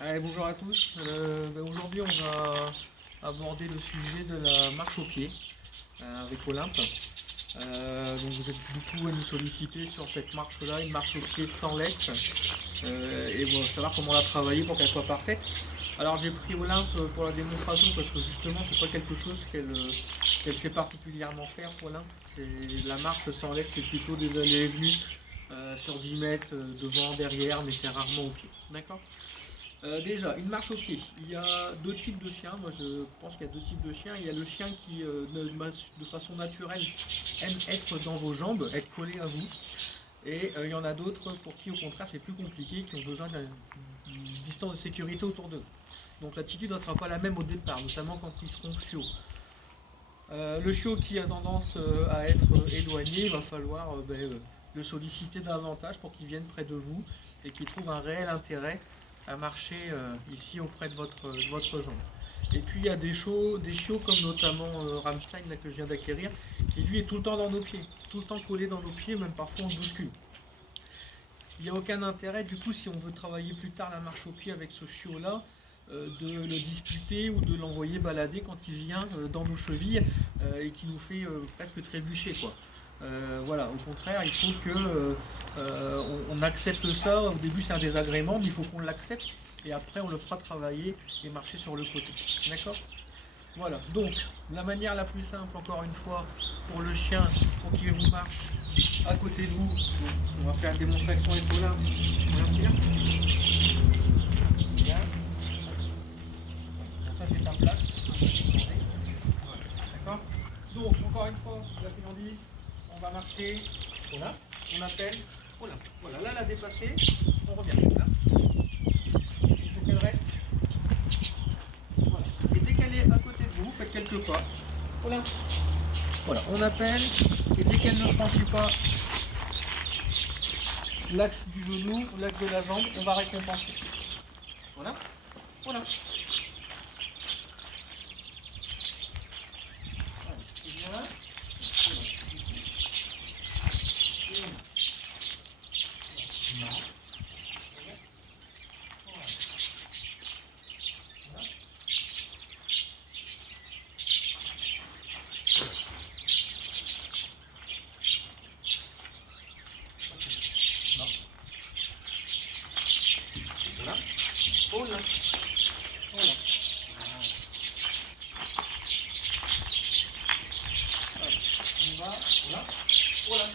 Allez, bonjour à tous. Aujourd'hui, on va aborder le sujet de la marche au pied avec Olympe. Donc vous êtes beaucoup à nous solliciter sur cette marche-là, une marche au pied sans laisse, et bon, savoir comment la travailler pour qu'elle soit parfaite. Alors j'ai pris Olympe pour la démonstration parce que justement c'est pas quelque chose qu'elle sait particulièrement faire. Olympe, c'est la marche sans laisse, c'est plutôt des allées et venues sur 10 mètres devant, derrière, mais c'est rarement au pied. D'accord. Déjà, une marche au pied. Il y a deux types de chiens. Moi, je pense qu'il y a deux types de chiens. Il y a le chien qui, de façon naturelle, aime être dans vos jambes, être collé à vous. Et il y en a d'autres pour qui, au contraire, c'est plus compliqué, qui ont besoin d'une distance de sécurité autour d'eux. Donc l'attitude ne sera pas la même au départ, notamment quand ils seront chiots. Le chiot qui a tendance à être éloigné, il va falloir le solliciter davantage pour qu'il vienne près de vous et qu'il trouve un réel intérêt à marcher ici auprès de votre jambe. Et puis il y a des chiots comme notamment Rammstein là, que je viens d'acquérir, qui lui est tout le temps dans nos pieds, tout le temps collé dans nos pieds, même parfois on bouscule. Il n'y a aucun intérêt du coup si on veut travailler plus tard la marche au pied avec ce chiot là, de le disputer ou de l'envoyer balader quand il vient dans nos chevilles et qui nous fait presque trébucher quoi. Voilà, au contraire, il faut que on accepte ça. Au début, c'est un désagrément, mais il faut qu'on l'accepte et après, on le fera travailler et marcher sur le côté. D'accord. Voilà, donc la manière la plus simple, encore une fois, pour le chien, pour qu'il vous marche à côté de vous, donc, on va faire une démonstration avec Olympe. Bien. Ça, c'est ta place. Voilà. D'accord. Donc, encore une fois, la friandise, on va marcher. Voilà. On appelle. Voilà. Voilà. Là, elle a dépassé. On revient. Là. Il faut qu'elle reste. Voilà. Et dès qu'elle est à côté de vous, faites quelques pas. Voilà. Voilà. On appelle. Et dès qu'elle ne franchit pas l'axe du genou, l'axe de la jambe, on va récompenser. Voilà. Voilà. C'est bien. Voilà. Oh là. Oh là. On va. Voilà. Voilà.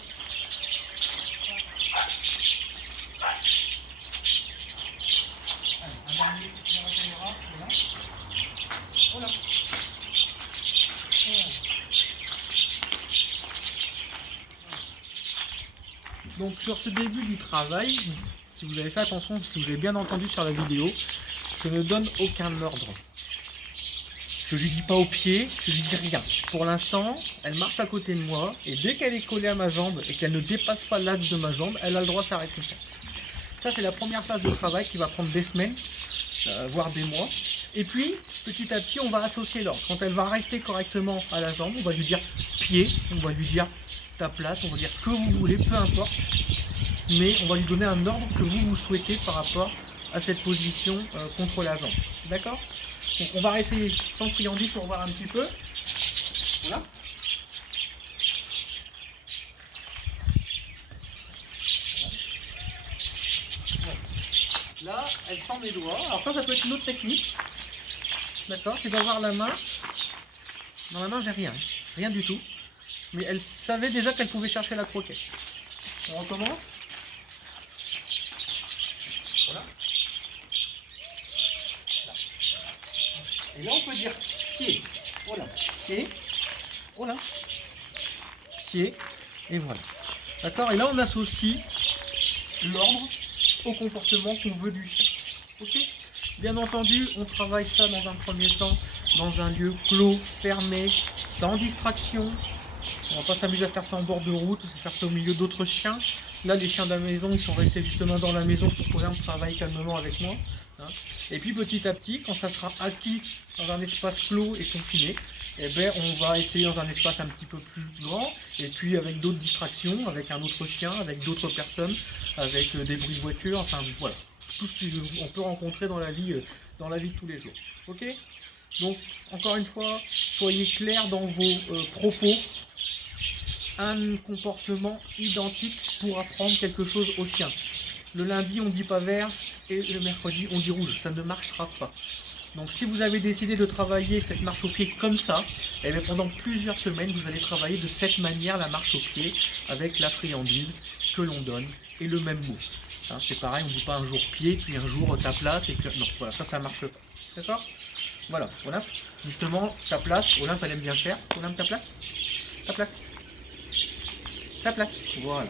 Allez, un dernier dans la caméra. Voilà. Voilà. Donc sur ce début du travail, si vous avez fait attention, si vous avez bien entendu sur la vidéo, je ne donne aucun ordre. Je lui dis pas au pied, je lui dis rien. Pour l'instant, elle marche à côté de moi et dès qu'elle est collée à ma jambe et qu'elle ne dépasse pas l'axe de ma jambe, elle a le droit à sa récompense. Ça, c'est la première phase de travail qui va prendre des semaines, voire des mois. Et puis, petit à petit, on va associer l'ordre. Quand elle va rester correctement à la jambe, on va lui dire pied, on va lui dire ta place, on va dire ce que vous voulez, peu importe. Mais on va lui donner un ordre que vous souhaitez par rapport à cette position contre la jambe. D'accord? Donc on va réessayer sans friandise pour voir un petit peu. Voilà. Là, elle sent mes doigts. Alors ça peut être une autre technique. D'accord? C'est d'avoir la main. Dans la main, j'ai rien. Rien du tout. Mais elle savait déjà qu'elle pouvait chercher la croquette. On recommence. Voilà. Et là, on peut dire pied. Voilà. Pied. Voilà. Pied. Et voilà. D'accord? Et là, on associe l'ordre au comportement qu'on veut du chien. Ok? Bien entendu, on travaille ça dans un premier temps dans un lieu clos, fermé, sans distraction. On va pas s'amuser à faire ça en bord de route ou faire ça au milieu d'autres chiens. Là, les chiens de la maison, ils sont restés justement dans la maison pour pouvoir travailler calmement avec moi. Et puis petit à petit, quand ça sera acquis dans un espace clos et confiné, eh ben, on va essayer dans un espace un petit peu plus grand, et puis avec d'autres distractions, avec un autre chien, avec d'autres personnes, avec des bruits de voiture, enfin voilà. tout ce qu'on peut rencontrer dans la vie de tous les jours. Ok? Donc, encore une fois, soyez clairs dans vos propos. Un comportement identique pour apprendre quelque chose au chien. Le lundi, on dit pas vert et le mercredi, on dit rouge. Ça ne marchera pas. Donc si vous avez décidé de travailler cette marche au pied comme ça, et bien pendant plusieurs semaines, vous allez travailler de cette manière la marche au pied avec la friandise que l'on donne et le même mot. Hein, c'est pareil, on ne dit pas un jour pied, puis un jour ta place, et puis non, voilà, ça marche pas. D'accord? Voilà, Olympe, justement, ta place, Olympe elle aime bien faire. Olympe, ta place? Ta place? Ta place. Voilà.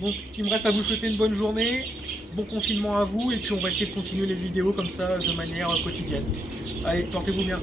Donc il me reste à vous souhaiter une bonne journée, bon confinement à vous, et puis on va essayer de continuer les vidéos comme ça de manière quotidienne. Allez, portez-vous bien.